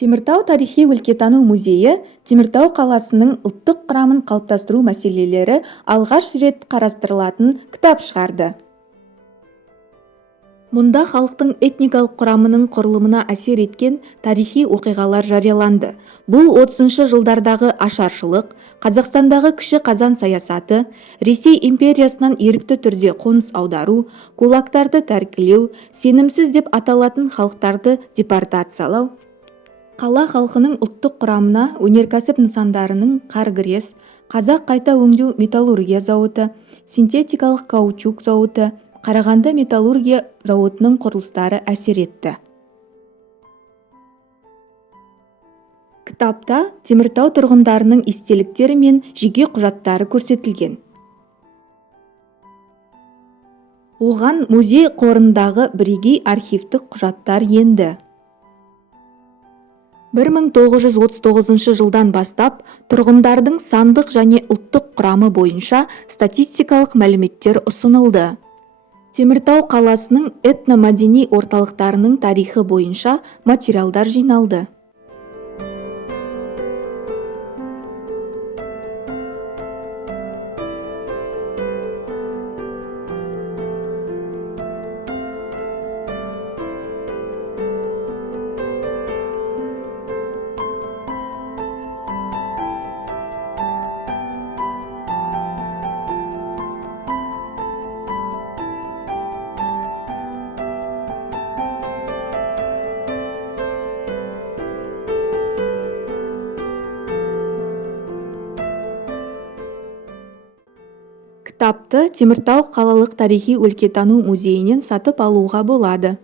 Теміртау тарихи-өлкетану музейі Теміртау қаласының ұлттық құрамын қалыптастыру мәселелері алғаш рет қарастырылатын кітап шығарды. Мұнда халықтың этникалық құрамының құрылымына әсер еткен тарихи оқиғалар жарияланды. Бұл 30-шы жылдардағы ашаршылық, Қазақстандағы кіші қазан саясаты, Ресей империясынан ерікті түрде қоныс аудару, кулактарды тәркілеу, сенімсіз деп аталатын халықтарды депортациялау, қала халқының ұлттық құрамына өнеркәсіп нысандарының қаргірес, қазақ қайта өңдеу металлургия зауыты, синтетикалық каучук зауыты, Қарағанды металлургия зауытының құрылыстары әсер етті. Кітапта Теміртау тұрғындарының естеліктері мен жеке құжаттары көрсетілген. Оған музей қорындағы бірегей архивтік құжаттар енді. 1939 жылдан бастап тұрғындардың сандық және ұлттық құрамы бойынша статистикалық мәліметтер ұсынылды. Теміртау қаласының этномәдени орталықтарының тарихы бойынша материалдар жиналды. Кітапты Теміртау қалалық тарихи-өлкетану музейінен сатып алуға болады.